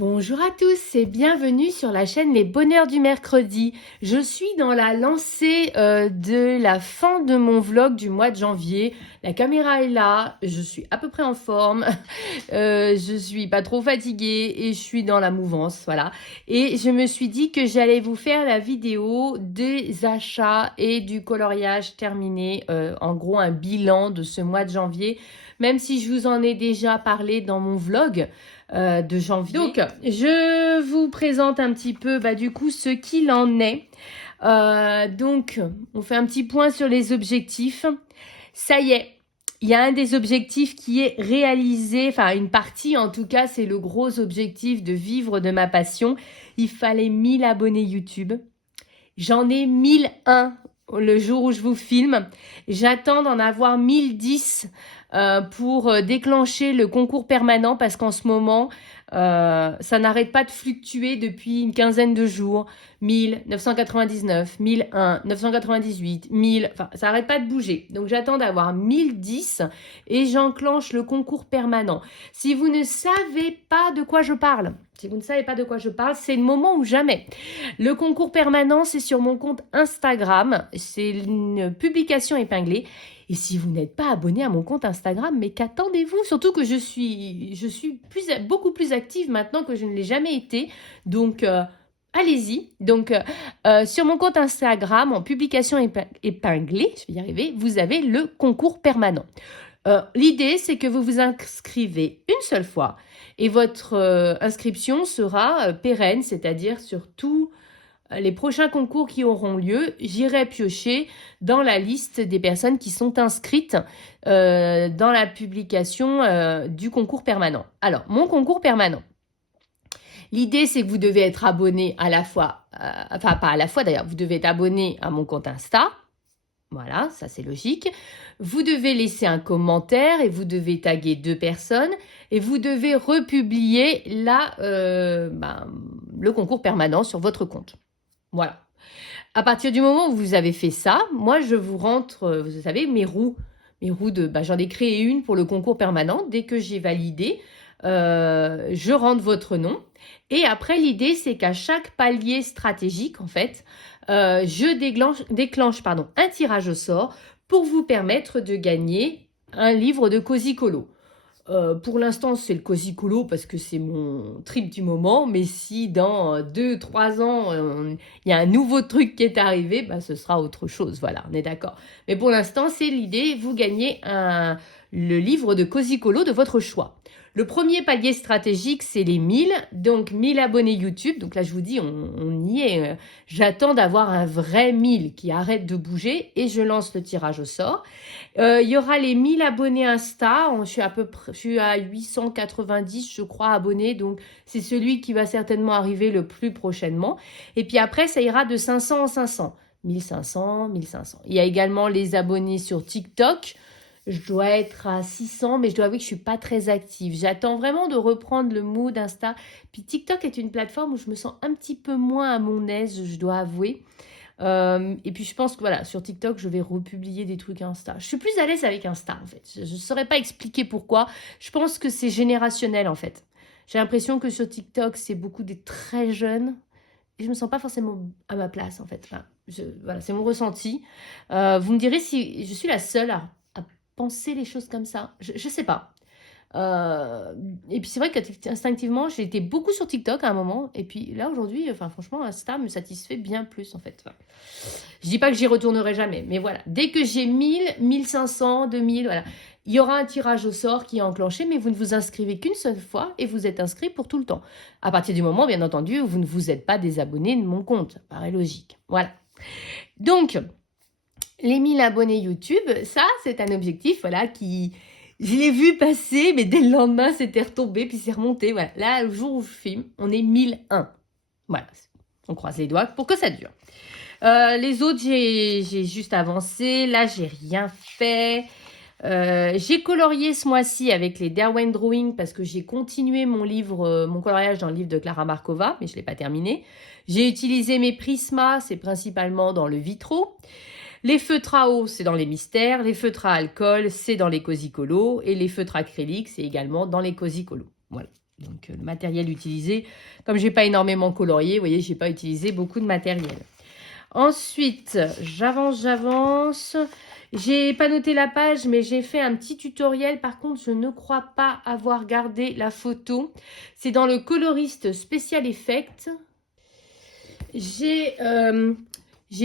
Bonjour à tous et bienvenue sur la chaîne Les Bonheurs du Mercredi. Je suis dans la lancée de la fin de mon vlog du mois de janvier. La caméra est là, je suis à peu près en forme, je suis pas trop fatiguée et je suis dans la mouvance, voilà. Et je me suis dit que j'allais vous faire la vidéo des achats et du coloriage terminé, en gros un bilan de ce mois de janvier, même si je vous en ai déjà parlé dans mon vlog de janvier. Donc, je vous présente un petit peu, du coup, ce qu'il en est. Donc, on fait un petit point sur les objectifs. Ça y est, il y a un des objectifs qui est réalisé, enfin une partie en tout cas, c'est le gros objectif de vivre de ma passion. Il fallait 1000 abonnés YouTube. J'en ai 1001 le jour où je vous filme. J'attends d'en avoir 1010 pour déclencher le concours permanent parce qu'en ce moment, ça n'arrête pas de fluctuer depuis une quinzaine de jours. 1000, 999, 1001, 998, 1000, enfin ça n'arrête pas de bouger. Donc j'attends d'avoir 1010 et j'enclenche le concours permanent. Si vous ne savez pas de quoi je parle, c'est le moment ou jamais. Le concours permanent, c'est sur mon compte Instagram. C'est une publication épinglée. Et si vous n'êtes pas abonné à mon compte Instagram, mais qu'attendez-vous? Surtout que je suis beaucoup plus active maintenant que je ne l'ai jamais été. Donc, allez-y. Donc, sur mon compte Instagram, en publication épinglée, je vais y arriver, vous avez le concours permanent. L'idée, c'est que vous vous inscrivez une seule fois et votre inscription sera pérenne, c'est-à-dire sur tous les prochains concours qui auront lieu, j'irai piocher dans la liste des personnes qui sont inscrites dans la publication du concours permanent. Alors, mon concours permanent. L'idée, c'est que vous devez être abonné à la fois, enfin pas à la fois d'ailleurs, vous devez être abonné à mon compte Insta. Voilà, ça c'est logique. Vous devez laisser un commentaire et vous devez taguer 2 personnes et vous devez republier le concours permanent sur votre compte. Voilà. À partir du moment où vous avez fait ça, moi je vous rentre, vous savez, mes roues j'en ai créé une pour le concours permanent. Dès que j'ai validé, je rentre votre nom. Et après, l'idée, c'est qu'à chaque palier stratégique, en fait, je déclenche un tirage au sort pour vous permettre de gagner un livre de Cozy Colo. Pour l'instant, c'est le Cozy Colo parce que c'est mon trip du moment. Mais si dans 2-3 ans, il y a un nouveau truc qui est arrivé, ce sera autre chose. Voilà, on est d'accord. Mais pour l'instant, c'est l'idée, vous gagnez le livre de Cozy Colo de votre choix. Le premier palier stratégique, c'est les 1000. Donc, 1000 abonnés YouTube. Donc là, je vous dis, on y est. J'attends d'avoir un vrai 1000 qui arrête de bouger et je lance le tirage au sort. Il y aura les 1000 abonnés Insta. Je suis à 890, je crois, abonnés. Donc, c'est celui qui va certainement arriver le plus prochainement. Et puis après, ça ira de 500 en 500. 1500, 1500. Il y a également les abonnés sur TikTok. Je dois être à 600, mais je dois avouer que je ne suis pas très active. J'attends vraiment de reprendre le mood Insta. Puis TikTok est une plateforme où je me sens un petit peu moins à mon aise, je dois avouer. Et puis je pense que voilà, sur TikTok, je vais republier des trucs Insta. Je suis plus à l'aise avec Insta, en fait. Je ne saurais pas expliquer pourquoi. Je pense que c'est générationnel, en fait. J'ai l'impression que sur TikTok, c'est beaucoup des très jeunes. Et je ne me sens pas forcément à ma place, en fait. Enfin, voilà, c'est mon ressenti. Vous me direz si je suis la seule à penser les choses comme ça. Je sais pas. Et puis c'est vrai qu'instinctivement, j'ai été beaucoup sur TikTok à un moment. Et puis là, aujourd'hui, franchement, Insta me satisfait bien plus, en fait. Je dis pas que j'y retournerai jamais. Mais voilà, dès que j'ai 1000, 1500, 2000, voilà. Il y aura un tirage au sort qui est enclenché, mais vous ne vous inscrivez qu'une seule fois et vous êtes inscrit pour tout le temps. À partir du moment, bien entendu, où vous ne vous êtes pas désabonné de mon compte. Ça paraît logique. Voilà. Donc, les 1000 abonnés YouTube, ça, c'est un objectif, voilà, je l'ai vu passer, mais dès le lendemain, c'était retombé, puis c'est remonté, voilà. Là, le jour où je filme, on est 1001. Voilà, on croise les doigts pour que ça dure. Les autres, j'ai juste avancé. Là, j'ai rien fait. J'ai colorié ce mois-ci avec les Derwent Drawing parce que j'ai continué mon coloriage dans le livre de Clara Markova, mais je ne l'ai pas terminé. J'ai utilisé mes Prisma, c'est principalement dans le vitro. Les feutres à eau, c'est dans les mystères. Les feutres à alcool, c'est dans les Cozy Colo. Et les feutres acryliques, c'est également dans les Cozy Colo. Voilà. Donc, le matériel utilisé, comme j'ai pas énormément colorié, vous voyez, j'ai pas utilisé beaucoup de matériel. Ensuite, j'avance. J'ai pas noté la page, mais j'ai fait un petit tutoriel. Par contre, je ne crois pas avoir gardé la photo. C'est dans le coloriste Special Effect. J'ai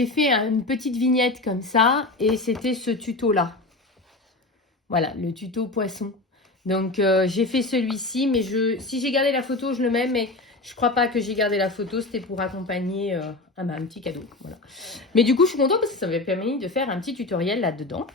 fait une petite vignette comme ça et c'était ce tuto-là. Voilà, le tuto poisson. Donc, j'ai fait celui-ci, mais si j'ai gardé la photo, je le mets, mais je crois pas que j'ai gardé la photo. C'était pour accompagner un petit cadeau. Voilà. Mais du coup, je suis contente parce que ça m'avait permis de faire un petit tutoriel là-dedans.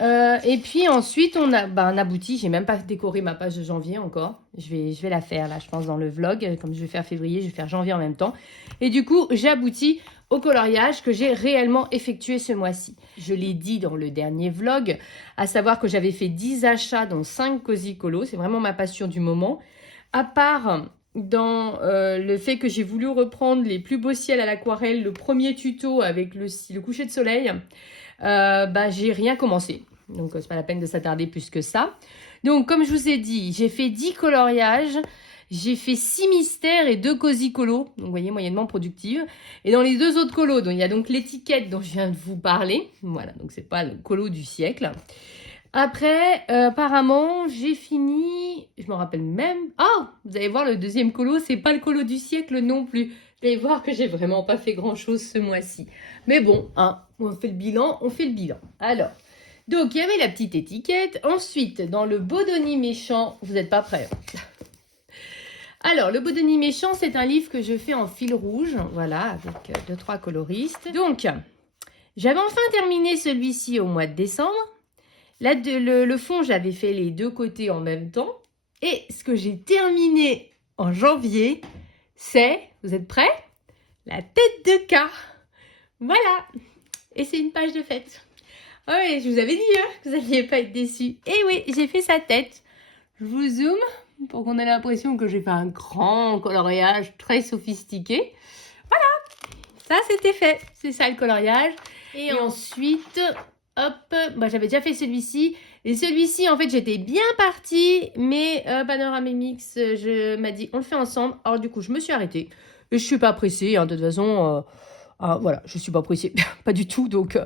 Et puis ensuite, on aboutit. J'ai même pas décoré ma page de janvier encore. Je vais la faire là, je pense, dans le vlog. Comme je vais faire février, je vais faire janvier en même temps. Et du coup, j'ai abouti au coloriage que j'ai réellement effectué ce mois-ci. Je l'ai dit dans le dernier vlog, à savoir que j'avais fait 10 achats dans 5 Cozy Colo. C'est vraiment ma passion du moment. À part dans le fait que j'ai voulu reprendre les plus beaux ciels à l'aquarelle, le premier tuto avec le coucher de soleil, j'ai rien commencé. Donc, c'est pas la peine de s'attarder plus que ça. Donc, comme je vous ai dit, j'ai fait 10 coloriages. J'ai fait 6 mystères et 2 Cozy Colo. Donc, vous voyez, moyennement productive. Et dans les 2 autres colos, il y a donc l'étiquette dont je viens de vous parler. Voilà, donc c'est pas le colo du siècle. Après, apparemment, j'ai fini... Je me rappelle même... Oh, vous allez voir, le deuxième colo, c'est pas le colo du siècle non plus. Vous allez voir que j'ai vraiment pas fait grand-chose ce mois-ci. Mais bon, hein, on fait le bilan, Alors, donc, il y avait la petite étiquette. Ensuite, dans le Bodoni méchant, vous n'êtes pas prêts. Alors, le Bodoni méchant, c'est un livre que je fais en fil rouge. Voilà, avec 2-3 coloristes. Donc, j'avais enfin terminé celui-ci au mois de décembre. Là, le fond, j'avais fait les 2 côtés en même temps. Et ce que j'ai terminé en janvier, c'est, vous êtes prêts? La tête de cas. Voilà. Et c'est une page de fête. Ah oui, je vous avais dit que vous n'alliez pas être déçus. Et oui, j'ai fait sa tête. Je vous zoome pour qu'on ait l'impression que j'ai fait un grand coloriage très sophistiqué. Voilà, ça c'était fait. C'est ça le coloriage. Et ensuite, hop, j'avais déjà fait celui-ci. Et celui-ci, en fait, j'étais bien partie. Mais Panorama Mix m'a dit, on le fait ensemble. Alors du coup, je me suis arrêtée. Et je ne suis pas pressée, hein, de toute façon... voilà, je suis pas pressée, pas du tout, donc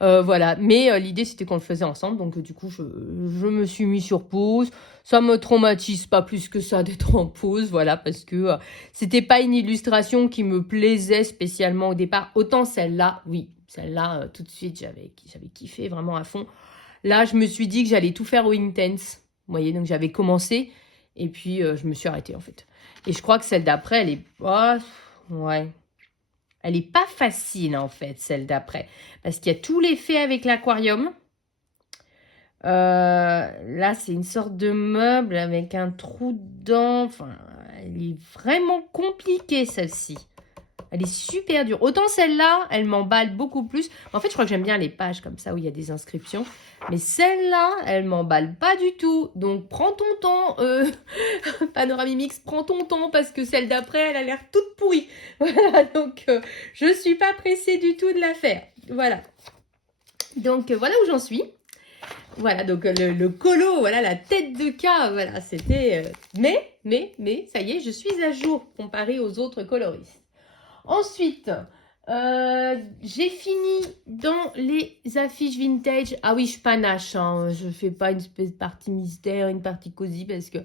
voilà. Mais l'idée, c'était qu'on le faisait ensemble, donc du coup, je me suis mis sur pause. Ça me traumatise pas plus que ça d'être en pause, voilà, parce que c'était pas une illustration qui me plaisait spécialement au départ. Autant celle-là, oui, celle-là, tout de suite, j'avais kiffé vraiment à fond. Là, je me suis dit que j'allais tout faire au intense, vous voyez, donc j'avais commencé, et puis je me suis arrêtée, en fait. Et je crois que celle d'après, elle est... Oh, ouais... Elle n'est pas facile, en fait, celle d'après. Parce qu'il y a tout l'effet avec l'aquarium. Là, c'est une sorte de meuble avec un trou dedans. Enfin, elle est vraiment compliquée, celle-ci. Elle est super dure. Autant celle-là, elle m'emballe beaucoup plus. En fait, je crois que j'aime bien les pages comme ça où il y a des inscriptions. Mais celle-là, elle m'emballe pas du tout. Donc, prends ton temps. Panorama Mix, prends ton temps parce que celle d'après, elle a l'air toute pourrie. Voilà, donc je suis pas pressée du tout de la faire. Voilà. Donc, voilà où j'en suis. Voilà, donc le colo, voilà, la tête de cas, voilà, c'était... Mais, ça y est, je suis à jour comparé aux autres coloristes. Ensuite, j'ai fini dans les affiches vintage. Ah oui, je panache, hein. Je fais pas une espèce de partie mystère, une partie cosy parce que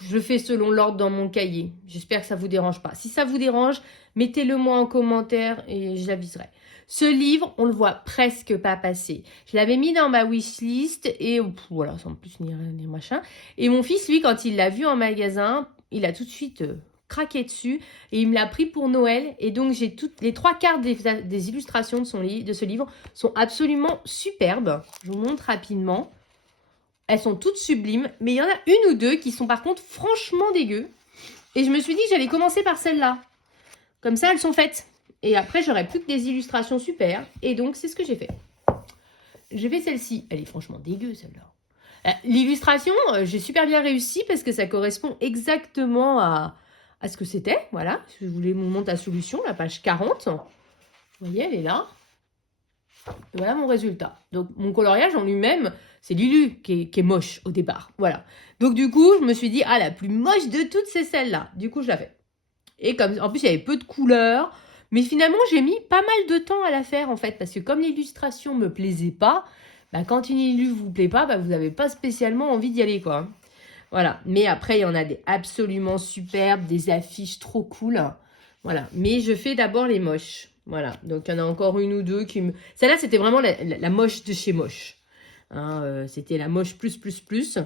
je fais selon l'ordre dans mon cahier. J'espère que ça vous dérange pas. Si ça vous dérange, mettez-le moi en commentaire et je l'aviserai. Ce livre, on le voit presque pas passer. Je l'avais mis dans ma wishlist et voilà, sans plus ni machin. Et mon fils, lui, quand il l'a vu en magasin, il a tout de suite... craqué dessus et il me l'a pris pour Noël et donc j'ai toutes les 3/4 des illustrations de ce livre sont absolument superbes. Je vous montre rapidement. Elles sont toutes sublimes, mais il y en a une ou deux qui sont par contre franchement dégueu. Et je me suis dit que j'allais commencer par celle-là. Comme ça, elles sont faites. Et après, j'aurai plus que des illustrations super. Et donc, c'est ce que j'ai fait. J'ai fait celle-ci. Elle est franchement dégueu, celle-là. L'illustration, j'ai super bien réussi parce que ça correspond exactement à ce que c'était. Voilà, je voulais vous montrer la solution, la page 40. Vous voyez, elle est là. Et voilà mon résultat. Donc mon coloriage en lui-même, c'est Lulu qui est moche au départ. Voilà. Donc du coup, je me suis dit, ah, la plus moche de toutes, c'est celle-là. Du coup, je l'ai fait. Et comme, en plus, il y avait peu de couleurs. Mais finalement, j'ai mis pas mal de temps à la faire, en fait. Parce que comme l'illustration me plaisait pas, bah, quand une illu vous plaît pas, bah, vous n'avez pas spécialement envie d'y aller, quoi. Voilà. Mais après, il y en a des absolument superbes, des affiches trop cool. Voilà. Mais je fais d'abord les moches. Voilà. Donc, il y en a encore une ou deux qui me... Celle-là, c'était vraiment la moche de chez moche. Hein, c'était la moche plus, plus, plus.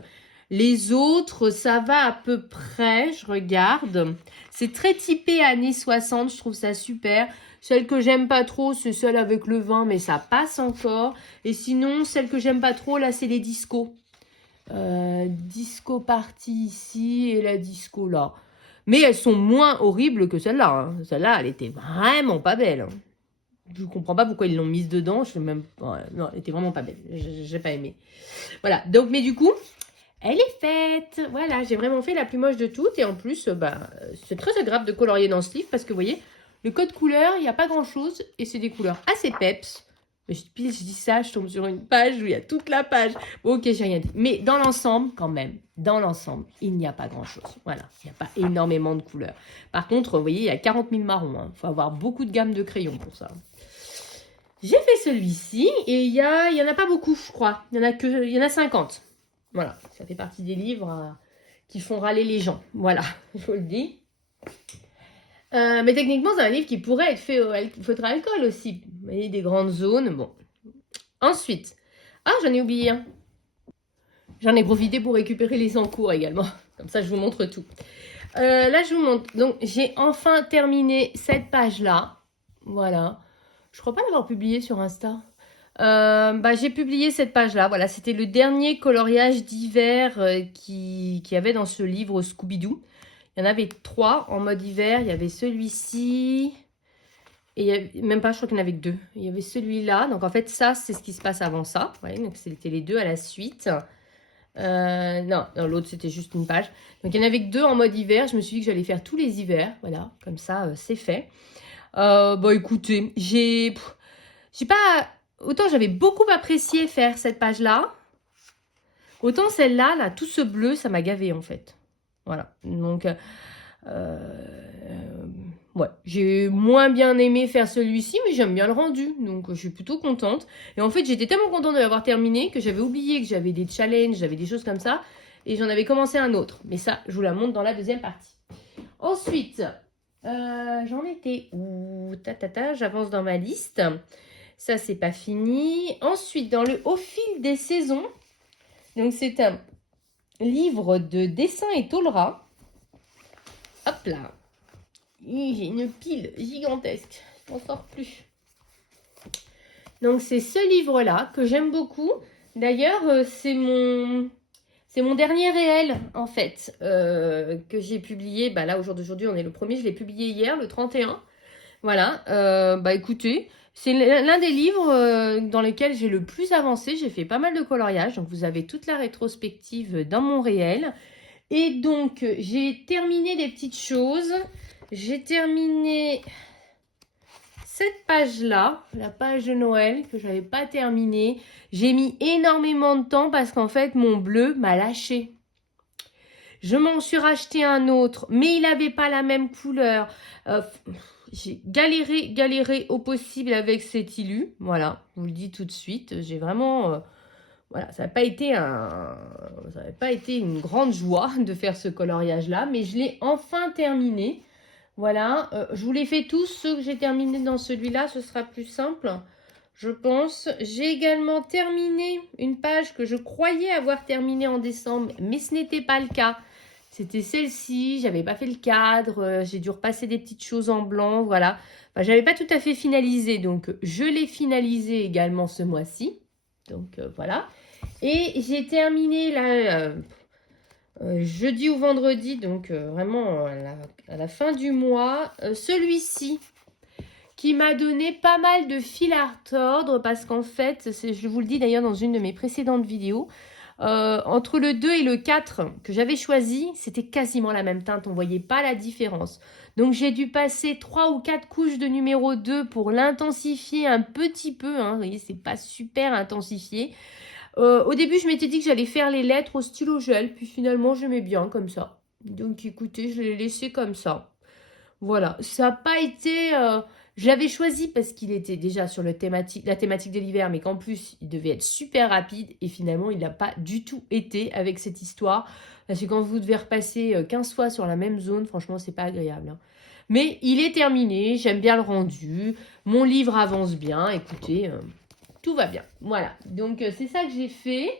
Les autres, ça va à peu près, je regarde. C'est très typé années 60, je trouve ça super. Celle que j'aime pas trop, c'est celle avec le vin, mais ça passe encore. Et sinon, celle que j'aime pas trop, là, c'est les discos. Disco party ici et la disco là. Mais elles sont moins horribles que celle-là. Hein. Celle-là, elle était vraiment pas belle. Hein. Je comprends pas pourquoi ils l'ont mise dedans. Je sais même... Ouais, non, elle était vraiment pas belle. J'ai pas aimé. Voilà. Donc, mais du coup... Elle est faite. Voilà, j'ai vraiment fait la plus moche de toutes. Et en plus, c'est très agréable de colorier dans ce livre parce que vous voyez, le code couleur, il n'y a pas grand-chose et c'est des couleurs assez peps. Mais je dis ça, je tombe sur une page où il y a toute la page. Bon, ok, j'ai rien dit. Mais dans l'ensemble, quand même, dans l'ensemble, il n'y a pas grand-chose. Voilà, il n'y a pas énormément de couleurs. Par contre, vous voyez, il y a 40 000 marrons. Il faut avoir beaucoup de gamme de crayons pour ça. J'ai fait celui-ci et il y en a pas beaucoup, je crois. Il y en a 50. Voilà, ça fait partie des livres qui font râler les gens. Voilà, je vous le dis. Mais techniquement, c'est un livre qui pourrait être fait au feutre à alcool aussi. Vous voyez, des grandes zones. Bon. Ensuite, ah, j'en ai oublié un. J'en ai profité pour récupérer les encours également. Comme ça, je vous montre tout. Là, je vous montre. Donc, j'ai enfin terminé cette page-là. Voilà. Je crois pas l'avoir publié sur Insta. J'ai publié cette page-là. Voilà, c'était le dernier coloriage d'hiver qu'il y avait dans ce livre Scooby-Doo. Il y en avait 3 en mode hiver. Il y avait celui-ci. Et il y avait, même pas, je crois qu'il n'y en avait que 2. Il y avait celui-là. Donc, en fait, ça, c'est ce qui se passe avant ça. Ouais, donc, c'était les 2 à la suite. Non, l'autre, c'était juste une page. Donc, il n'y en avait que 2 en mode hiver. Je me suis dit que j'allais faire tous les hivers. Voilà, comme ça, c'est fait. Écoutez, j'ai pas... Autant j'avais beaucoup apprécié faire cette page-là, autant celle-là, là, tout ce bleu, ça m'a gavé en fait. Voilà, donc ouais, j'ai moins bien aimé faire celui-ci, mais j'aime bien le rendu, donc je suis plutôt contente. Et en fait, j'étais tellement contente de l'avoir terminé que j'avais oublié que j'avais des challenges, j'avais des choses comme ça, et j'en avais commencé un autre. Mais ça, je vous la montre dans la deuxième partie. Ensuite, j'en étais où? J'avance dans ma liste. Ça, c'est pas fini. Ensuite, dans le Au fil des saisons, donc c'est un livre de dessin et tôleras. Hop là. J'ai une pile gigantesque. Je m'en sors plus. Donc, c'est ce livre-là que j'aime beaucoup. D'ailleurs, c'est mon dernier réel, en fait, que j'ai publié. Là, au jour d'aujourd'hui, on est le 1er. Je l'ai publié hier, le 31. Voilà. Écoutez... C'est l'un des livres dans lesquels j'ai le plus avancé. J'ai fait pas mal de coloriage. Donc, vous avez toute la rétrospective dans mon réel. Et donc, j'ai terminé des petites choses. J'ai terminé cette page-là, la page de Noël, que je n'avais pas terminée. J'ai mis énormément de temps parce qu'en fait, mon bleu m'a lâché. Je m'en suis racheté un autre, mais il n'avait pas la même couleur. J'ai galéré au possible avec cet illu. Voilà, je vous le dis tout de suite. J'ai vraiment... voilà, ça n'a pas été une grande joie de faire ce coloriage-là, mais je l'ai enfin terminé. Voilà, je vous les fais tous. Ceux que j'ai terminés dans celui-là, ce sera plus simple, je pense. J'ai également terminé une page que je croyais avoir terminée en décembre, mais ce n'était pas le cas. C'était celle-ci, j'avais pas fait le cadre, j'ai dû repasser des petites choses en blanc, voilà. J'avais pas tout à fait finalisé, donc je l'ai finalisé également ce mois-ci. Donc voilà. Et j'ai terminé là, jeudi ou vendredi, donc vraiment à la fin du mois, celui-ci qui m'a donné pas mal de fil à retordre parce qu'en fait, je vous le dis d'ailleurs dans une de mes précédentes vidéos, Entre le 2 et le 4 que j'avais choisi, c'était quasiment la même teinte. On ne voyait pas la différence. Donc, j'ai dû passer 3 ou 4 couches de numéro 2 pour l'intensifier un petit peu. Hein. Vous voyez, c'est pas super intensifié. Au début, je m'étais dit que j'allais faire les lettres au stylo gel. Puis finalement, j'aimais bien comme ça. Donc, écoutez, je l'ai laissé comme ça. Voilà, ça n'a pas été... je l'avais choisi parce qu'il était déjà sur la thématique de l'hiver, mais qu'en plus, il devait être super rapide. Et finalement, il n'a pas du tout été avec cette histoire. Parce que quand vous devez repasser 15 fois sur la même zone, franchement, c'est pas agréable. Hein. Mais il est terminé, j'aime bien le rendu. Mon livre avance bien, écoutez, tout va bien. Voilà, donc c'est ça que j'ai fait.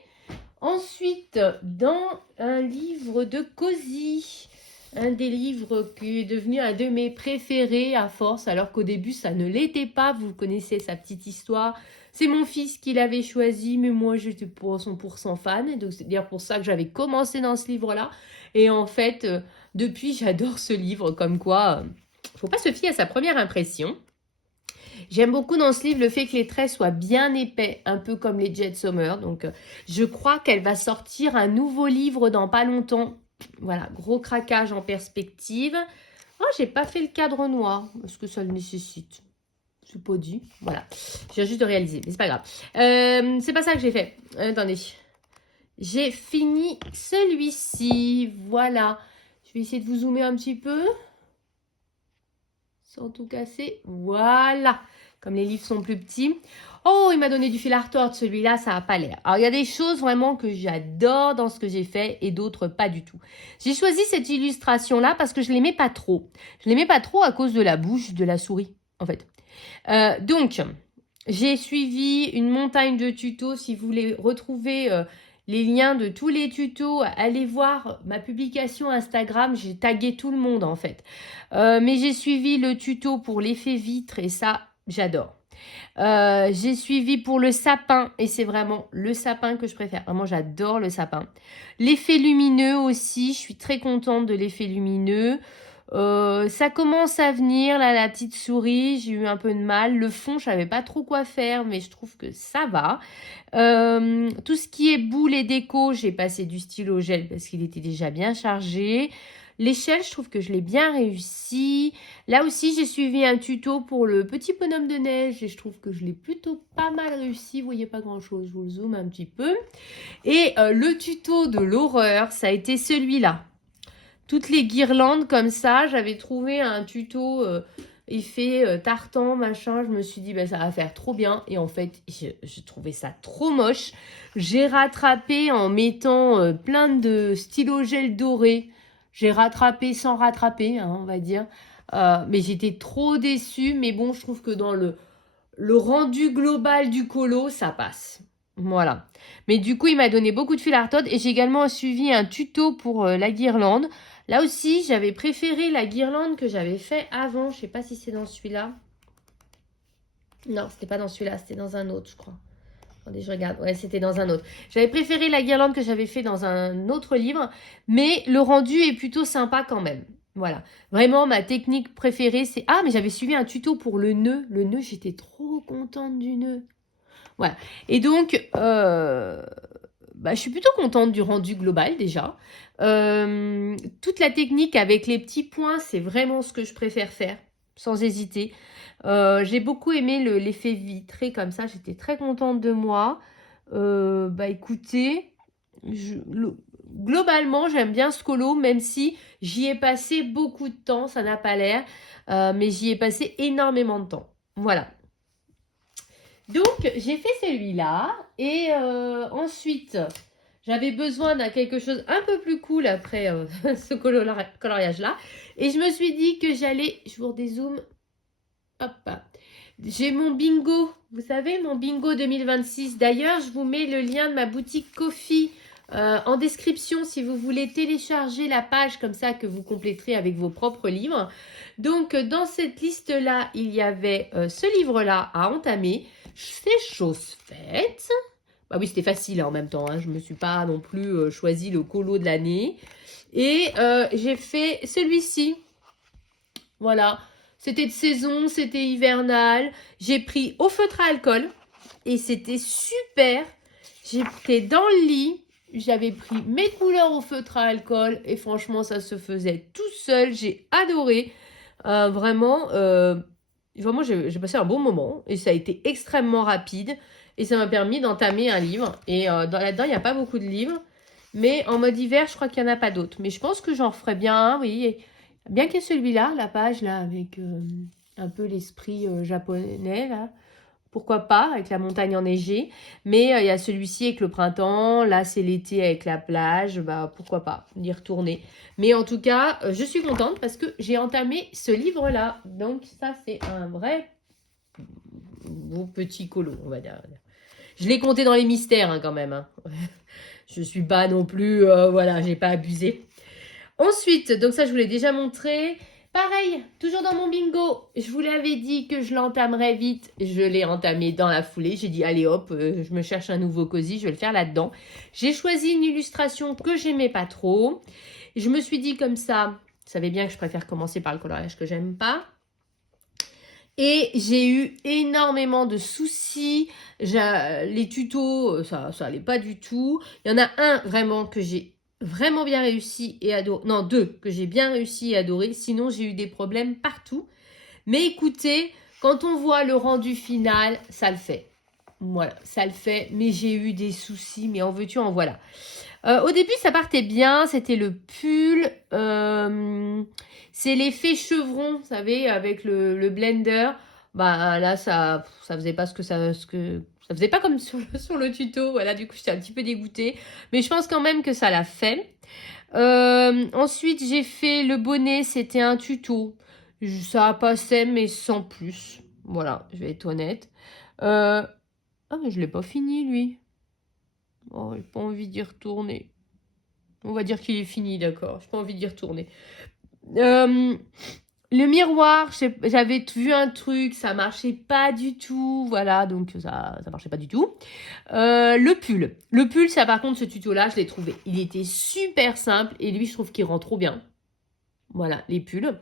Ensuite, dans un livre de Cozy... Un des livres qui est devenu un de mes préférés à force, alors qu'au début, ça ne l'était pas. Vous connaissez sa petite histoire. C'est mon fils qui l'avait choisi, mais moi, j'étais pour 100% fan. Donc, c'est d'ailleurs pour ça que j'avais commencé dans ce livre-là. Et en fait, depuis, j'adore ce livre. Comme quoi, faut pas se fier à sa première impression. J'aime beaucoup dans ce livre le fait que les traits soient bien épais, un peu comme les Jet Sommer. Donc, je crois qu'elle va sortir un nouveau livre dans pas longtemps. Voilà, gros craquage en perspective. Oh, j'ai pas fait le cadre noir. Est-ce que ça le nécessite? C'est pas dit. Voilà. Je viens juste de réaliser, mais c'est pas grave. C'est pas ça que j'ai fait. Attendez. J'ai fini celui-ci. Voilà. Je vais essayer de vous zoomer un petit peu. Sans tout casser. Voilà. Comme les livres sont plus petits. Oh, il m'a donné du fil à retordre, celui-là, ça n'a pas l'air. Alors, il y a des choses vraiment que j'adore dans ce que j'ai fait et d'autres pas du tout. J'ai choisi cette illustration-là parce que je ne l'aimais pas trop. Je ne l'aimais pas trop à cause de la bouche de la souris, en fait. Donc, j'ai suivi une montagne de tutos. Si vous voulez retrouver les liens de tous les tutos, allez voir ma publication Instagram. J'ai tagué tout le monde, en fait. Mais j'ai suivi le tuto pour l'effet vitre et ça, j'adore. J'ai suivi pour le sapin et c'est vraiment le sapin que je préfère. Vraiment, j'adore le sapin. L'effet lumineux aussi, je suis très contente de l'effet lumineux. Ça commence à venir, là, la petite souris, j'ai eu un peu de mal. Le fond, je savais pas trop quoi faire, mais je trouve que ça va. Tout ce qui est boule et déco, j'ai passé du stylo gel parce qu'il était déjà bien chargé. L'échelle, je trouve que je l'ai bien réussi. Là aussi, j'ai suivi un tuto pour le petit bonhomme de neige et je trouve que je l'ai plutôt pas mal réussi. Vous voyez pas grand-chose, je vous le zoome un petit peu. Et le tuto de l'horreur, ça a été celui-là. Toutes les guirlandes comme ça, j'avais trouvé un tuto effet tartan, machin. Je me suis dit, bah, ça va faire trop bien. Et en fait, j'ai trouvé ça trop moche. J'ai rattrapé en mettant plein de stylo gel doré. J'ai rattrapé sans rattraper, hein, on va dire. Mais j'étais trop déçue. Mais bon, je trouve que dans le rendu global du colo, ça passe. Voilà. Mais du coup, il m'a donné beaucoup de fil à retordre. Et j'ai également suivi un tuto pour la guirlande. Là aussi, j'avais préféré la guirlande que j'avais fait avant. Je ne sais pas si c'est dans celui-là. Non, c'était pas dans celui-là. C'était dans un autre, je crois. Attendez, je regarde. Ouais, c'était dans un autre. J'avais préféré la guirlande que j'avais fait dans un autre livre. Mais le rendu est plutôt sympa quand même. Voilà. Vraiment, ma technique préférée, c'est... Ah, mais j'avais suivi un tuto pour le nœud. Le nœud, j'étais trop contente du nœud. Voilà. Et donc, je suis plutôt contente du rendu global déjà. Toute la technique avec les petits points, c'est vraiment ce que je préfère faire, sans hésiter. J'ai beaucoup aimé l'effet vitré comme ça, j'étais très contente de moi. Écoutez, globalement, j'aime bien ce colo, même si j'y ai passé beaucoup de temps, ça n'a pas l'air, mais j'y ai passé énormément de temps. Voilà. Donc, j'ai fait celui-là et ensuite, j'avais besoin d'un quelque chose un peu plus cool après ce coloriage-là. Et je me suis dit que j'allais, je vous redézoome, hop, j'ai mon bingo, vous savez, mon bingo 2026. D'ailleurs, je vous mets le lien de ma boutique Ko-fi en description si vous voulez télécharger la page comme ça que vous compléterez avec vos propres livres. Donc, dans cette liste-là, il y avait ce livre-là à entamer. C'est chose faite. Bah oui, c'était facile en même temps. Hein. Je ne me suis pas non plus choisi le colo de l'année. Et j'ai fait celui-ci. Voilà. C'était de saison, c'était hivernal. J'ai pris au feutre à alcool. Et c'était super. J'étais dans le lit. J'avais pris mes couleurs au feutre à alcool et franchement, ça se faisait tout seul. J'ai adoré. Vraiment, vraiment j'ai passé un bon moment et ça a été extrêmement rapide et ça m'a permis d'entamer un livre. Et là-dedans, il n'y a pas beaucoup de livres, mais en mode hiver, je crois qu'il n'y en a pas d'autres. Mais je pense que j'en ferai bien un, oui. Et bien qu'il y ait celui-là, la page là, avec un peu l'esprit japonais là. Pourquoi pas, avec la montagne enneigée. Mais il y a celui-ci avec le printemps. Là, c'est l'été avec la plage. Bah, pourquoi pas y retourner. Mais en tout cas, je suis contente parce que j'ai entamé ce livre-là. Donc, ça, c'est un vrai beau petit colo, on va dire. Je l'ai compté dans les mystères, hein, quand même. Hein. Je suis pas non plus... voilà, j'ai pas abusé. Ensuite, donc ça, je vous l'ai déjà montré. Pareil, toujours dans mon bingo, je vous l'avais dit que je l'entamerais vite. Je l'ai entamé dans la foulée. J'ai dit, allez hop, je me cherche un nouveau cosy, je vais le faire là-dedans. J'ai choisi une illustration que j'aimais pas trop. Je me suis dit comme ça, vous savez bien que je préfère commencer par le coloriage que j'aime pas. Et j'ai eu énormément de soucis. Les tutos, ça allait pas du tout. Il y en a un vraiment que j'ai vraiment bien réussi et adoré. Non, deux que j'ai bien réussi et adoré. Sinon, j'ai eu des problèmes partout. Mais écoutez, quand on voit le rendu final, ça le fait. Voilà, ça le fait. Mais j'ai eu des soucis. Mais en veux-tu, en voilà. Au début, ça partait bien. C'était le pull. C'est l'effet chevron, vous savez, avec le blender. Bah là, ça faisait pas ça faisait pas comme sur le tuto. Voilà, du coup, j'étais un petit peu dégoûtée. Mais je pense quand même que ça l'a fait. Ensuite, j'ai fait le bonnet. C'était un tuto. Ça passait, mais sans plus. Voilà, je vais être honnête. Ah, mais je l'ai pas fini, lui. Oh, j'ai pas envie d'y retourner. On va dire qu'il est fini, d'accord. J'ai pas envie d'y retourner. Le miroir, j'avais vu un truc, ça marchait pas du tout. Voilà, donc ça marchait pas du tout. Le pull. Le pull, ça par contre, ce tuto-là, je l'ai trouvé. Il était super simple et lui, je trouve qu'il rend trop bien. Voilà, les pulls.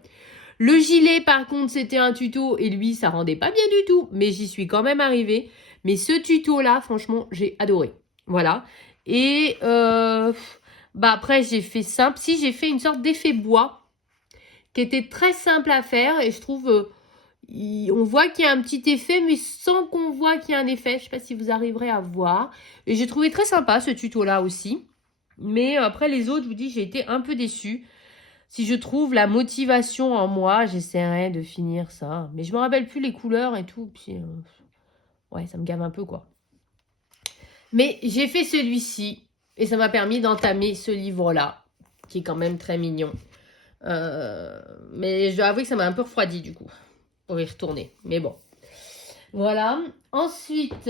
Le gilet, par contre, c'était un tuto et lui, ça rendait pas bien du tout. Mais j'y suis quand même arrivée. Mais ce tuto-là, franchement, j'ai adoré. Voilà. Et bah après, j'ai fait simple. Si, j'ai fait une sorte d'effet bois qui était très simple à faire. Et je trouve, on voit qu'il y a un petit effet, mais sans qu'on voit qu'il y a un effet. Je ne sais pas si vous arriverez à voir. Et j'ai trouvé très sympa ce tuto-là aussi. Mais après, les autres, je vous dis, j'ai été un peu déçue. Si je trouve la motivation en moi, j'essaierai de finir ça. Mais je me rappelle plus les couleurs et tout. Puis, ouais, ça me gave un peu, quoi. Mais j'ai fait celui-ci. Et ça m'a permis d'entamer ce livre-là. Qui est quand même très mignon. Mais je dois avouer que ça m'a un peu refroidi, du coup. Pour y retourner. Mais bon. Voilà. Ensuite,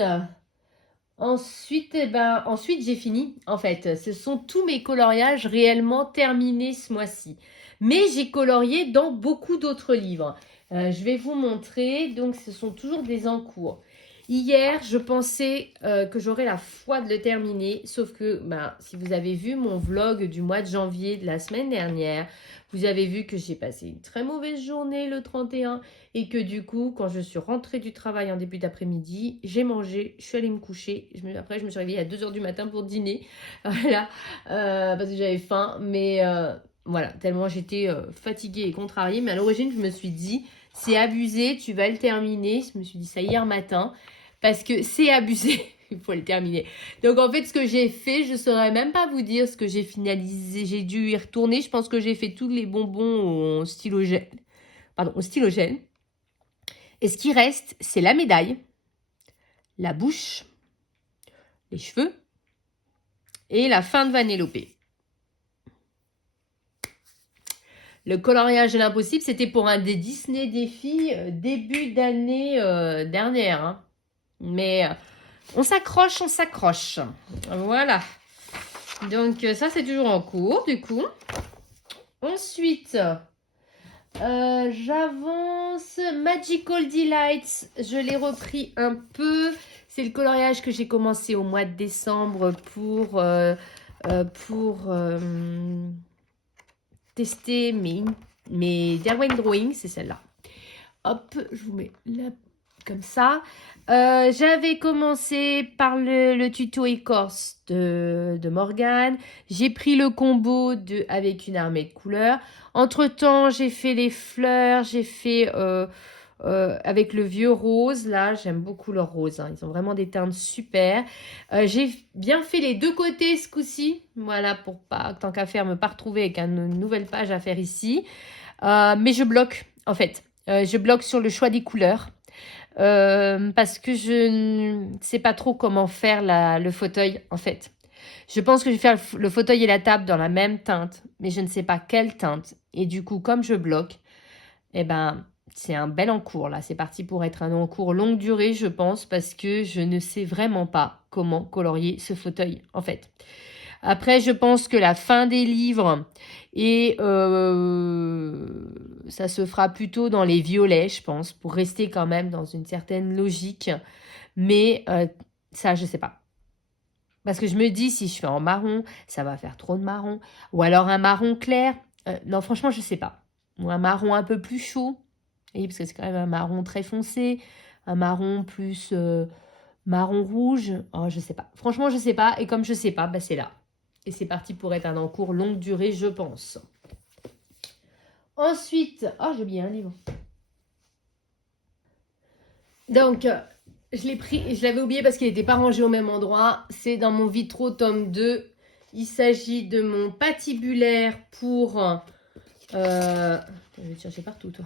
j'ai fini. En fait, ce sont tous mes coloriages réellement terminés ce mois-ci. Mais j'ai colorié dans beaucoup d'autres livres. Je vais vous montrer. Donc, ce sont toujours des en cours. Hier, je pensais que j'aurais la foi de le terminer. Sauf que, si vous avez vu mon vlog du mois de janvier de la semaine dernière, vous avez vu que j'ai passé une très mauvaise journée le 31 et que du coup, quand je suis rentrée du travail en début d'après-midi, j'ai mangé, je suis allée me coucher. Après, je me suis réveillée à 2 h du matin pour dîner. Voilà, parce que j'avais faim. Mais voilà, tellement j'étais fatiguée et contrariée. Mais à l'origine, je me suis dit, c'est abusé, tu vas le terminer. Je me suis dit ça hier matin parce que c'est abusé. Il faut le terminer. Donc, en fait, ce que j'ai fait, je ne saurais même pas vous dire ce que j'ai finalisé. J'ai dû y retourner. Je pense que j'ai fait tous les bonbons au stylogène. Pardon, au stylogène. Et ce qui reste, c'est la médaille, la bouche, les cheveux et la fin de Vanellope. Le coloriage de l'impossible, c'était pour un des Disney Défis début d'année dernière. Hein. Mais... on s'accroche, on s'accroche. Voilà. Donc, ça, c'est toujours en cours, du coup. Ensuite, j'avance. Magical Delights, je l'ai repris un peu. C'est le coloriage que j'ai commencé au mois de décembre pour tester mes DIY Drawing. C'est celle-là. Hop, je vous mets la comme ça. J'avais commencé par le tuto écorce de Morgane. J'ai pris le combo avec une armée de couleurs. Entre-temps, j'ai fait les fleurs. J'ai fait avec le vieux rose. Là, j'aime beaucoup leur rose. Hein. Ils ont vraiment des teintes super. J'ai bien fait les deux côtés ce coup-ci. Voilà, pour pas, tant qu'à faire, me pas retrouver avec une nouvelle page à faire ici. Mais je bloque, en fait. Je bloque sur le choix des couleurs. Parce que je ne sais pas trop comment faire le fauteuil, en fait. Je pense que je vais faire le fauteuil et la table dans la même teinte, mais je ne sais pas quelle teinte. Et du coup, comme je bloque, eh ben, c'est un bel encours, là. C'est parti pour être un encours longue durée, je pense, parce que je ne sais vraiment pas comment colorier ce fauteuil, en fait. Après, je pense que la fin des livres, et ça se fera plutôt dans les violets, je pense, pour rester quand même dans une certaine logique. Mais ça, je sais pas. Parce que je me dis, si je fais en marron, ça va faire trop de marron. Ou alors un marron clair. Non, franchement, je sais pas. Ou un marron un peu plus chaud. Et parce que c'est quand même un marron très foncé. Un marron plus marron rouge. Oh, je sais pas. Franchement, je sais pas. Et comme je sais pas, bah, c'est là. Et c'est parti pour être un encours longue durée, je pense. Ensuite, oh, j'ai oublié un livre. Donc, je l'avais oublié parce qu'il n'était pas rangé au même endroit. C'est dans mon Vitro tome 2. Il s'agit de mon patibulaire pour... je vais te chercher partout, toi.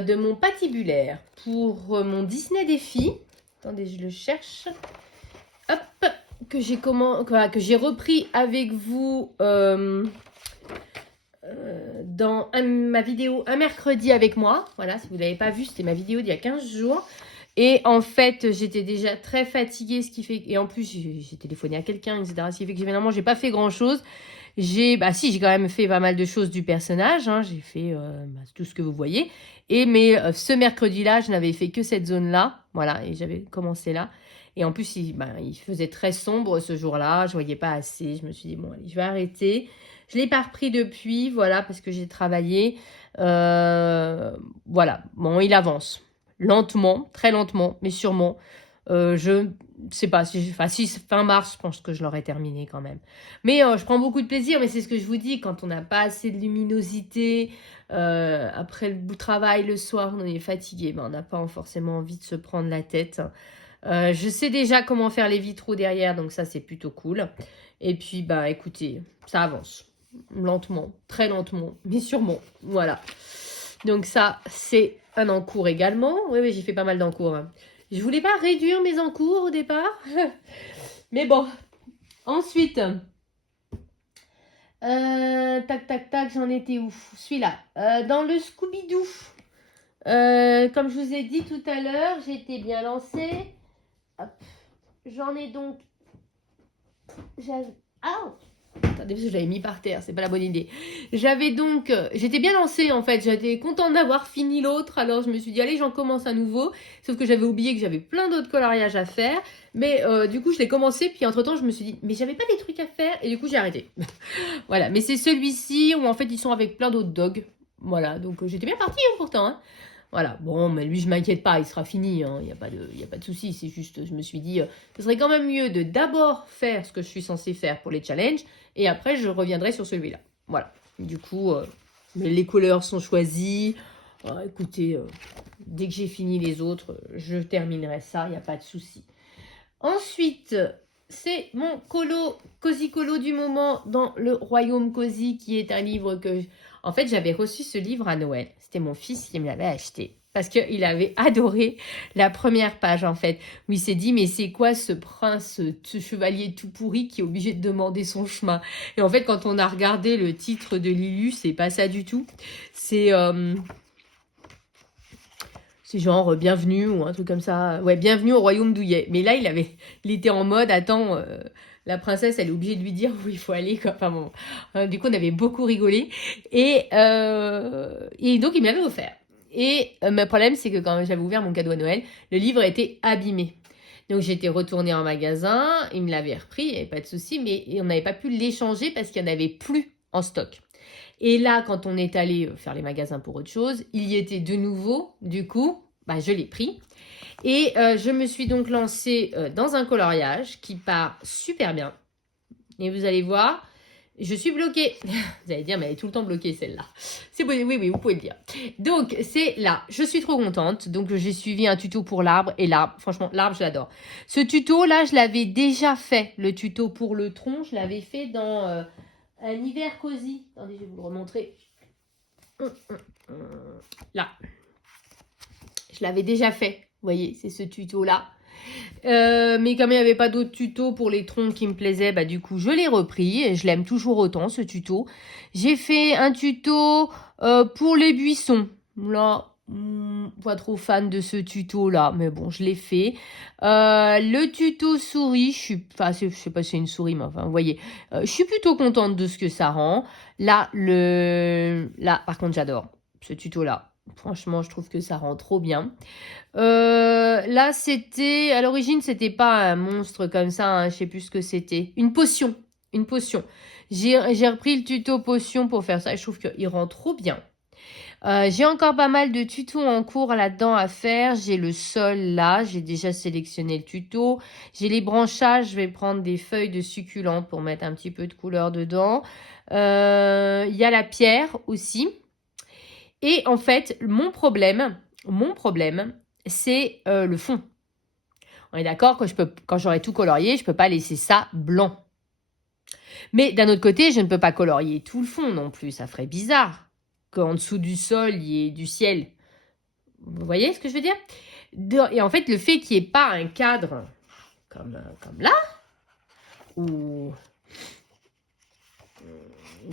De mon patibulaire pour mon Disney des filles. Attendez, je le cherche. Hop, que j'ai repris avec vous dans ma vidéo Un mercredi avec moi. Voilà, si vous ne l'avez pas vu, c'était ma vidéo d'il y a 15 jours. Et en fait, j'étais déjà très fatiguée, ce qui fait... Et en plus, j'ai téléphoné à quelqu'un, etc. Ce qui fait que finalement, j'ai pas fait grand-chose. J'ai quand même fait pas mal de choses du personnage. Hein. J'ai fait tout ce que vous voyez. Mais ce mercredi-là, je n'avais fait que cette zone-là. Voilà, et j'avais commencé là. Et en plus, il faisait très sombre ce jour-là. Je voyais pas assez. Je me suis dit, bon, allez, je vais arrêter. Je ne l'ai pas repris depuis, voilà, parce que j'ai travaillé. Voilà, bon, il avance. Lentement, très lentement, mais sûrement. Je sais pas, si fin mars, je pense que je l'aurai terminé quand même. Mais je prends beaucoup de plaisir, mais c'est ce que je vous dis, quand on n'a pas assez de luminosité, après le travail, le soir, on est fatigué, ben, on n'a pas forcément envie de se prendre la tête. Je sais déjà comment faire les vitraux derrière, donc ça c'est plutôt cool. Et puis, bah écoutez, ça avance. Lentement, très lentement, mais sûrement. Voilà. Donc ça, c'est un encours également. Oui, j'ai fait pas mal d'encours. Hein. Je voulais pas réduire mes encours au départ. Mais bon. Ensuite, tac, j'en étais où? Celui-là. Dans le Scooby-Doo. Comme je vous ai dit tout à l'heure, j'étais bien lancée. Hop. J'en ai donc... Ah, attendez, parce que je l'avais mis par terre, c'est pas la bonne idée. J'étais bien lancée en fait, j'étais contente d'avoir fini l'autre, alors je me suis dit allez j'en commence à nouveau, sauf que j'avais oublié que j'avais plein d'autres coloriages à faire, mais du coup je l'ai commencé, puis entre temps je me suis dit mais j'avais pas des trucs à faire, et du coup j'ai arrêté. Voilà, mais c'est celui-ci où en fait ils sont avec plein d'autres dogs, voilà, donc j'étais bien partie pourtant, hein. Voilà, bon, mais lui, je m'inquiète pas, il sera fini, hein, il n'y a pas de souci, c'est juste, je me suis dit, ce serait quand même mieux de d'abord faire ce que je suis censée faire pour les challenges, et après, je reviendrai sur celui-là. Voilà, du coup, mais les couleurs sont choisies, écoutez, dès que j'ai fini les autres, je terminerai ça, il n'y a pas de souci. Ensuite, c'est mon Cozy Colo du moment dans le Royaume Cozy, qui est un livre que... En fait, j'avais reçu ce livre à Noël. C'était mon fils qui me l'avait acheté. Parce qu'il avait adoré la première page, en fait. Où il s'est dit, mais c'est quoi ce prince, ce chevalier tout pourri qui est obligé de demander son chemin? Et en fait, quand on a regardé le titre de Lilu, c'est pas ça du tout. C'est genre bienvenue ou un truc comme ça. Ouais, bienvenue au royaume d'Ouillet. Mais là, il était en mode, attends... la princesse, elle est obligée de lui dire où il faut aller. Quoi. Enfin bon, du coup, on avait beaucoup rigolé. Et donc, il me l'avait offert. Et le problème, c'est que quand j'avais ouvert mon cadeau à Noël, le livre était abîmé. Donc, j'étais retournée en magasin. Il me l'avait repris, il n'y avait pas de souci. Mais on n'avait pas pu l'échanger parce qu'il n'y en avait plus en stock. Et là, quand on est allé faire les magasins pour autre chose, il y était de nouveau. Du coup, bah, je l'ai pris. Et je me suis donc lancée dans un coloriage qui part super bien. Et vous allez voir, je suis bloquée. Vous allez dire, mais elle est tout le temps bloquée celle-là. C'est bon, oui, vous pouvez le dire. Donc, c'est là. Je suis trop contente. Donc, j'ai suivi un tuto pour l'arbre. Et l'arbre, franchement, l'arbre, je l'adore. Ce tuto-là, je l'avais déjà fait. Le tuto pour le tronc, je l'avais fait dans un hiver cosy. Attendez, je vais vous le remontrer. Là. Je l'avais déjà fait. Vous voyez, c'est ce tuto-là. Mais comme il n'y avait pas d'autres tutos pour les troncs qui me plaisaient, bah du coup je l'ai repris et je l'aime toujours autant ce tuto. J'ai fait un tuto pour les buissons. Là, pas trop fan de ce tuto là, mais bon je l'ai fait. Le tuto souris, je sais pas si c'est une souris, mais enfin vous voyez, je suis plutôt contente de ce que ça rend. Là par contre j'adore ce tuto là. Franchement, je trouve que ça rend trop bien. Là, à l'origine, c'était pas un monstre comme ça, hein, je sais plus ce que c'était. Une potion. J'ai repris le tuto potion pour faire ça et je trouve qu'il rend trop bien. J'ai encore pas mal de tutos en cours là-dedans à faire. J'ai le sol là, j'ai déjà sélectionné le tuto. J'ai les branchages, je vais prendre des feuilles de succulentes pour mettre un petit peu de couleur dedans. Il y a la pierre aussi. Et en fait, mon problème, c'est le fond. On est d'accord que quand j'aurai tout colorié, je ne peux pas laisser ça blanc. Mais d'un autre côté, je ne peux pas colorier tout le fond non plus. Ça ferait bizarre qu'en dessous du sol, il y ait du ciel. Vous voyez ce que je veux dire? Et en fait, le fait qu'il n'y ait pas un cadre comme là, ou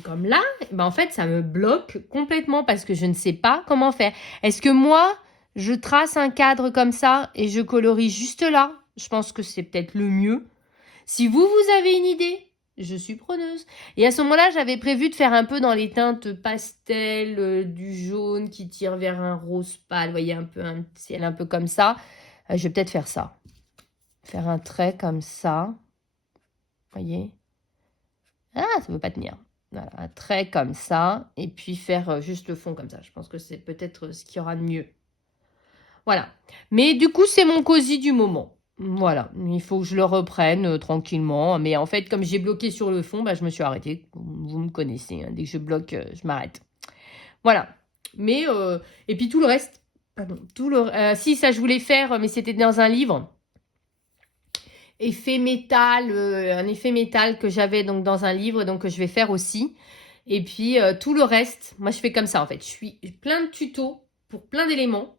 comme là, ben en fait, ça me bloque complètement parce que je ne sais pas comment faire. Est-ce que moi, je trace un cadre comme ça et je colorie juste là? Je pense que c'est peut-être le mieux. Si vous avez une idée, je suis preneuse. Et à ce moment-là, j'avais prévu de faire un peu dans les teintes pastel, du jaune qui tire vers un rose pâle. Vous voyez, un ciel un peu comme ça. Je vais peut-être faire ça. Faire un trait comme ça. Vous voyez? Ah, ça ne veut pas tenir. Voilà, un trait comme ça, et puis faire juste le fond comme ça. Je pense que c'est peut-être ce qu'il y aura de mieux. Voilà. Mais du coup, c'est mon cosy du moment. Voilà. Il faut que je le reprenne tranquillement. Mais en fait, comme j'ai bloqué sur le fond, bah, je me suis arrêtée. Vous me connaissez. Hein. Dès que je bloque, je m'arrête. Voilà. Mais, et puis tout le reste. Pardon. Si, ça, je voulais faire, mais c'était dans un livre. Effet métal, un effet métal que j'avais donc dans un livre, donc que je vais faire aussi. Et puis tout le reste, moi je fais comme ça en fait. Je suis plein de tutos pour plein d'éléments.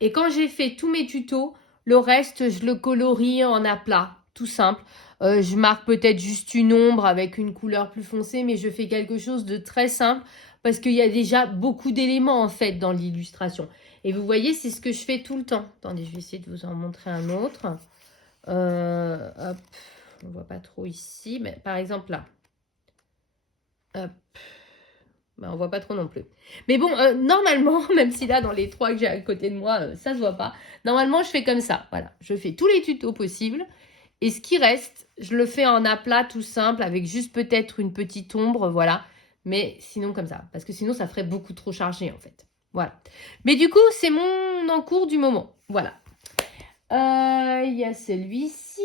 Et quand j'ai fait tous mes tutos, le reste je le colorie en aplat, tout simple. Je marque peut-être juste une ombre avec une couleur plus foncée, mais je fais quelque chose de très simple parce qu'il y a déjà beaucoup d'éléments en fait dans l'illustration. Et vous voyez, c'est ce que je fais tout le temps. Attendez, je vais essayer de vous en montrer un autre. Hop, on voit pas trop ici, mais par exemple là. Hop. Ben, on voit pas trop non plus. Mais bon, normalement, même si là, dans les trois que j'ai à côté de moi, ça se voit pas. Normalement, je fais comme ça. Voilà, je fais tous les tutos possibles. Et ce qui reste, je le fais en aplat tout simple, avec juste peut-être une petite ombre, voilà. Mais sinon comme ça, parce que sinon, ça ferait beaucoup trop chargé, en fait. Voilà. Mais du coup, c'est mon encours du moment. Voilà. Il y a celui-ci,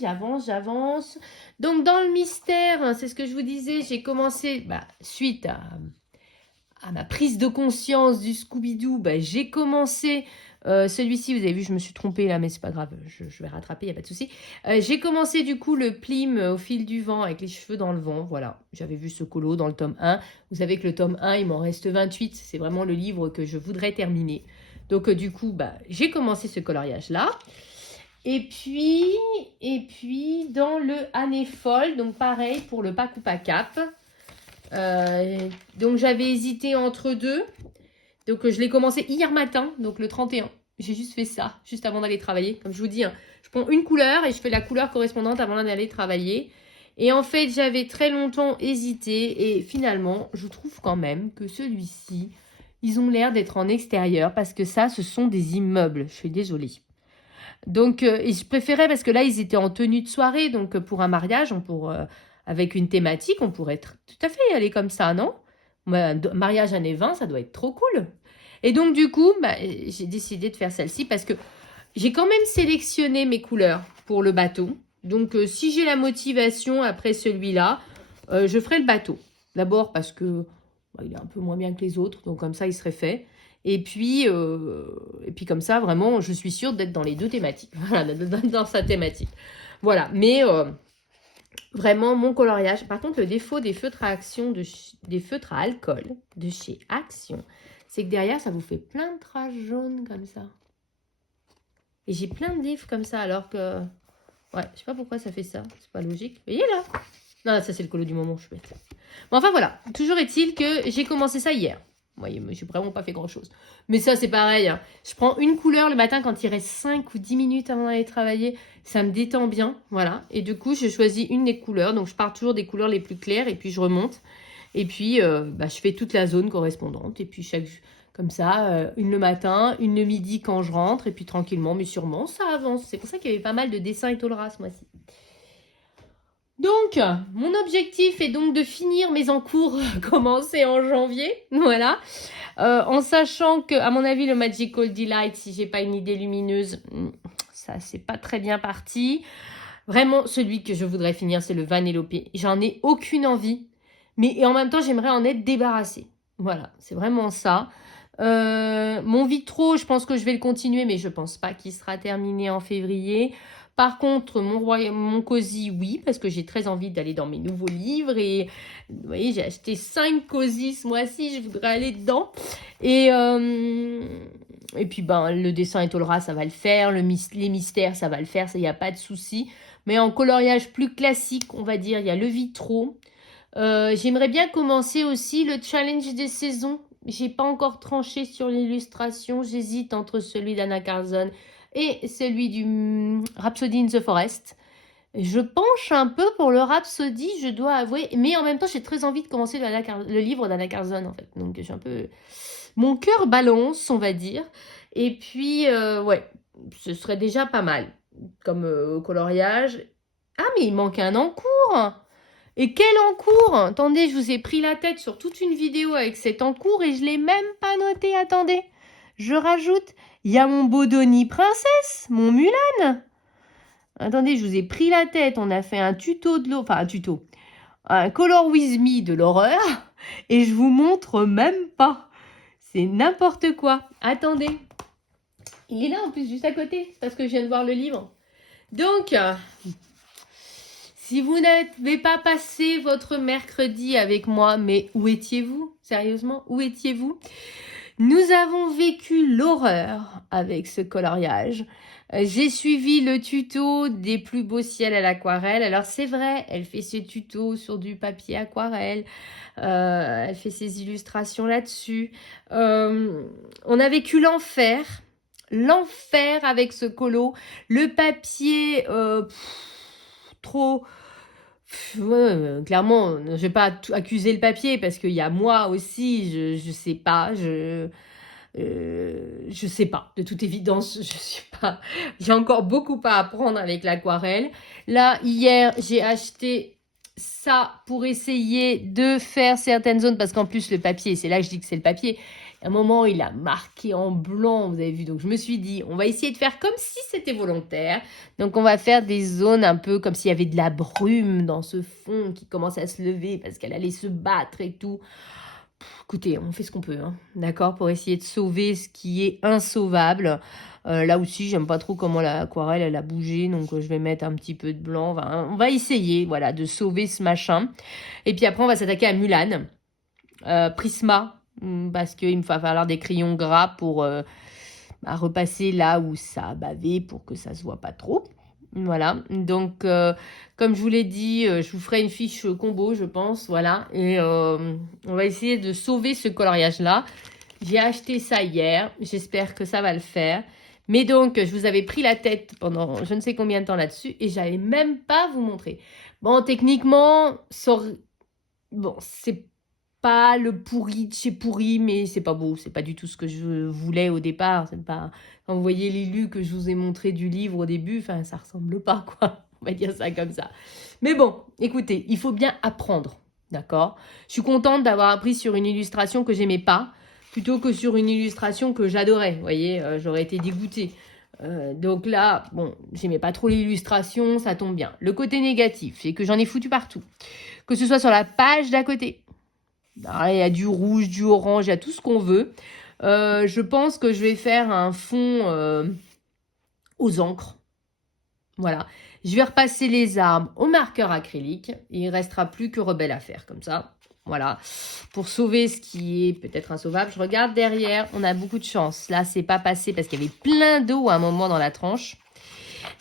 j'avance. Donc, dans le mystère, hein, c'est ce que je vous disais, j'ai commencé, suite à ma prise de conscience du Scooby-Doo, j'ai commencé celui-ci, vous avez vu, je me suis trompée là, mais c'est pas grave, je vais rattraper, il n'y a pas de souci. J'ai commencé du coup le Plim au fil du vent avec les cheveux dans le vent, voilà. J'avais vu ce colo dans le tome 1. Vous savez que le tome 1, il m'en reste 28, c'est vraiment le livre que je voudrais terminer. Donc, du coup, j'ai commencé ce coloriage-là. Et puis, dans le Année folle, donc pareil pour le Pac ou Pas Cap. Donc, j'avais hésité entre deux. Donc, je l'ai commencé hier matin, donc le 31. J'ai juste fait ça, juste avant d'aller travailler. Comme je vous dis, hein, je prends une couleur et je fais la couleur correspondante avant d'aller travailler. Et en fait, j'avais très longtemps hésité. Et finalement, je trouve quand même que celui-ci... Ils ont l'air d'être en extérieur parce que ça, ce sont des immeubles. Je suis désolée. Donc, et je préférais parce que là, ils étaient en tenue de soirée. Donc, pour un mariage, avec une thématique, on pourrait tout à fait y aller comme ça, non? Mariage années 20, ça doit être trop cool. Et donc, du coup, bah, j'ai décidé de faire celle-ci parce que j'ai quand même sélectionné mes couleurs pour le bateau. Donc, si j'ai la motivation après celui-là, je ferai le bateau. D'abord parce que bah, il est un peu moins bien que les autres, donc comme ça, il serait fait. Et puis comme ça, vraiment, je suis sûre d'être dans les deux thématiques. Voilà, dans sa thématique. Voilà, mais vraiment, mon coloriage. Par contre, le défaut des feutres à action, des feutres à alcool de chez Action, c'est que derrière, ça vous fait plein de traces jaunes comme ça. Et j'ai plein de livres comme ça, alors que... Ouais, je sais pas pourquoi ça fait ça. C'est pas logique. Vous voyez là? Non, ça c'est le colo du moment, je suis bête. Bon, enfin voilà. Toujours est-il que j'ai commencé ça hier. Vous voyez, j'ai vraiment pas fait grand-chose. Mais ça, c'est pareil. Hein. Je prends une couleur le matin quand il reste 5 ou 10 minutes avant d'aller travailler. Ça me détend bien, voilà. Et du coup, j'ai choisi une des couleurs. Donc, je pars toujours des couleurs les plus claires et puis je remonte. Et puis, bah, je fais toute la zone correspondante. Et puis, comme ça, une le matin, une le midi quand je rentre. Et puis, tranquillement, mais sûrement, ça avance. C'est pour ça qu'il y avait pas mal de dessins et tauleras ce mois-ci. Donc, mon objectif est donc de finir mes encours commencés en janvier, voilà, en sachant que, à mon avis, le Magical Delight, si j'ai pas une idée lumineuse, ça c'est pas très bien parti. Vraiment, celui que je voudrais finir, c'est le Vanellope. J'en ai aucune envie, mais en même temps, j'aimerais en être débarrassée. Voilà, c'est vraiment ça. Mon Vitro, je pense que je vais le continuer, mais je pense pas qu'il sera terminé en février. Par contre, mon cosy, oui, parce que j'ai très envie d'aller dans mes nouveaux livres. Et vous voyez, j'ai acheté 5 cosy ce mois-ci, je voudrais aller dedans. Et puis, ben, le dessin étoilera, ça va le faire. Les mystères, ça va le faire, ça, il n'y a pas de souci. Mais en coloriage plus classique, on va dire, il y a le Vitro. J'aimerais bien commencer aussi le challenge des saisons. J'ai pas encore tranché sur l'illustration. J'hésite entre celui d'Anna Carlson et celui du Rhapsody in the Forest. Je penche un peu pour le Rhapsody, je dois avouer. Mais en même temps, j'ai très envie de commencer le livre d'Anna Carlson, en fait. Donc, je suis un peu... Mon cœur balance, on va dire. Et puis, ouais, ce serait déjà pas mal comme coloriage. Ah, mais il manque un encours. Et quel encours? Attendez, je vous ai pris la tête sur toute une vidéo avec cet encours et je ne l'ai même pas noté. Attendez, je rajoute, il y a mon Bodoni Princesse, mon Mulan. Attendez, je vous ai pris la tête. On a fait un tuto un Color With Me de l'horreur et je vous montre même pas. C'est n'importe quoi. Attendez, il est là en plus juste à côté parce que je viens de voir le livre. Donc... si vous n'avez pas passé votre mercredi avec moi, mais où étiez-vous? Sérieusement, où étiez-vous? Nous avons vécu l'horreur avec ce coloriage. J'ai suivi le tuto des plus beaux ciels à l'aquarelle. Alors c'est vrai, elle fait ses tutos sur du papier aquarelle. Elle fait ses illustrations là-dessus. On a vécu l'enfer. L'enfer avec ce colo. Le papier... trop... Ouais, clairement, je vais pas accuser le papier parce qu'il y a moi aussi, je sais pas, je sais pas, de toute évidence, je suis pas, j'ai encore beaucoup à apprendre avec l'aquarelle. Là, hier, j'ai acheté ça pour essayer de faire certaines zones parce qu'en plus, le papier, c'est là que je dis que c'est le papier. À un moment, il a marqué en blanc, vous avez vu. Donc, je me suis dit, on va essayer de faire comme si c'était volontaire. Donc, on va faire des zones un peu comme s'il y avait de la brume dans ce fond qui commençait à se lever parce qu'elle allait se battre et tout. Écoutez, on fait ce qu'on peut, hein, d'accord, pour essayer de sauver ce qui est insauvable. Là aussi, j'aime pas trop comment l'aquarelle, elle a bougé, donc je vais mettre un petit peu de blanc. On va essayer, voilà, de sauver ce machin. Et puis après, on va s'attaquer à Mulan. Prisma, parce qu'il me va falloir des crayons gras pour repasser là où ça a bavé pour que ça se voit pas trop. Voilà, donc comme je vous l'ai dit, je vous ferai une fiche combo, je pense, voilà. Et on va essayer de sauver ce coloriage-là. J'ai acheté ça hier, j'espère que ça va le faire. Mais donc, je vous avais pris la tête pendant je ne sais combien de temps là-dessus et j'allais même pas vous montrer. Bon, techniquement, bon, c'est pas le pourri de chez pourri, mais c'est pas beau. C'est pas du tout ce que je voulais au départ. C'est pas... Quand vous voyez l'élu que je vous ai montré du livre au début, enfin, ça ressemble pas, quoi. On va dire ça comme ça. Mais bon, écoutez, il faut bien apprendre, d'accord? Je suis contente d'avoir appris sur une illustration que j'aimais pas, plutôt que sur une illustration que j'adorais. Vous voyez, j'aurais été dégoûtée. Donc là, bon, j'aimais pas trop l'illustration, ça tombe bien. Le côté négatif, c'est que j'en ai foutu partout. Que ce soit sur la page d'à côté. Ah, il y a du rouge, du orange, il y a tout ce qu'on veut. Je pense que je vais faire un fond aux encres. Voilà. Je vais repasser les arbres au marqueur acrylique. Il ne restera plus que Rebelle à faire, comme ça. Voilà. Pour sauver ce qui est peut-être insauvable. Je regarde derrière. On a beaucoup de chance. Là, c'est pas passé parce qu'il y avait plein d'eau à un moment dans la tranche.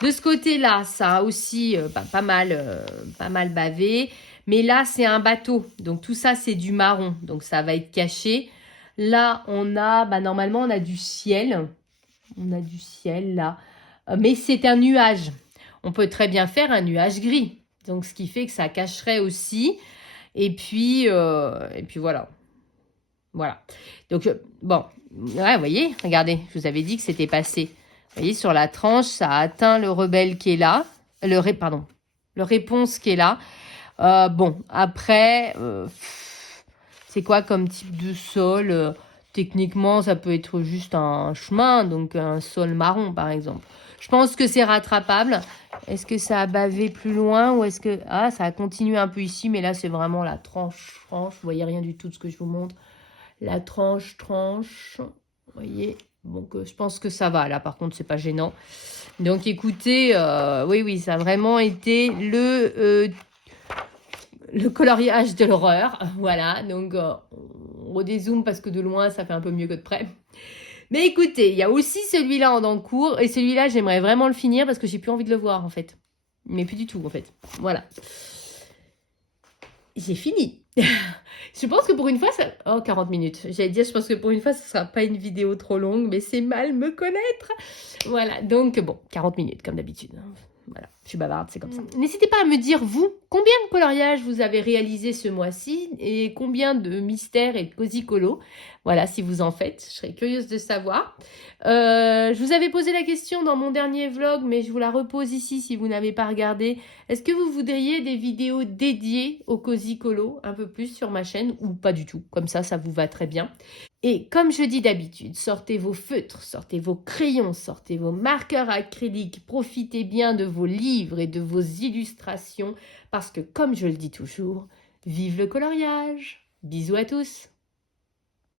De ce côté-là, ça a aussi pas mal bavé. Mais là, c'est un bateau. Donc, tout ça, c'est du marron. Donc, ça va être caché. Là, on a, normalement, on a du ciel. On a du ciel, là. Mais c'est un nuage. On peut très bien faire un nuage gris. Donc, ce qui fait que ça cacherait aussi. Et puis voilà. Voilà. Donc, bon. Ouais, vous voyez, regardez, je vous avais dit que c'était passé. Vous voyez, sur la tranche, ça a atteint le rebelle qui est là. Le réponse qui est là. Bon, après, c'est quoi comme type de sol techniquement, ça peut être juste un chemin, donc un sol marron, par exemple. Je pense que c'est rattrapable. Est-ce que ça a bavé plus loin ou est-ce que... Ah, ça a continué un peu ici, mais là, c'est vraiment la tranche. Vous voyez rien du tout de ce que je vous montre. La tranche. Vous voyez. Donc, je pense que ça va. Là, par contre, c'est pas gênant. Donc, écoutez, oui, ça a vraiment été le coloriage de l'horreur. Voilà, donc on redézoome parce que de loin, ça fait un peu mieux que de près. Mais écoutez, il y a aussi celui-là en encours. Et celui-là, j'aimerais vraiment le finir parce que j'ai plus envie de le voir, en fait. Mais plus du tout, en fait. Voilà. J'ai fini. Je pense que pour une fois, ça... Oh, 40 minutes. J'allais dire, je pense que pour une fois, ce ne sera pas une vidéo trop longue, mais c'est mal me connaître. Voilà, donc bon, 40 minutes, comme d'habitude. Voilà, je suis bavarde, c'est comme ça. N'hésitez pas à me dire, vous, combien de coloriages vous avez réalisé ce mois-ci et combien de mystères et de cosy colo. Voilà, si vous en faites, je serais curieuse de savoir. Je vous avais posé la question dans mon dernier vlog, mais je vous la repose ici si vous n'avez pas regardé. Est-ce que vous voudriez des vidéos dédiées au cosy colo un peu plus sur ma chaîne ou pas du tout? Comme ça vous va très bien. Et comme je dis d'habitude, sortez vos feutres, sortez vos crayons, sortez vos marqueurs acryliques, profitez bien de vos livres et de vos illustrations parce que comme je le dis toujours, vive le coloriage! Bisous à tous!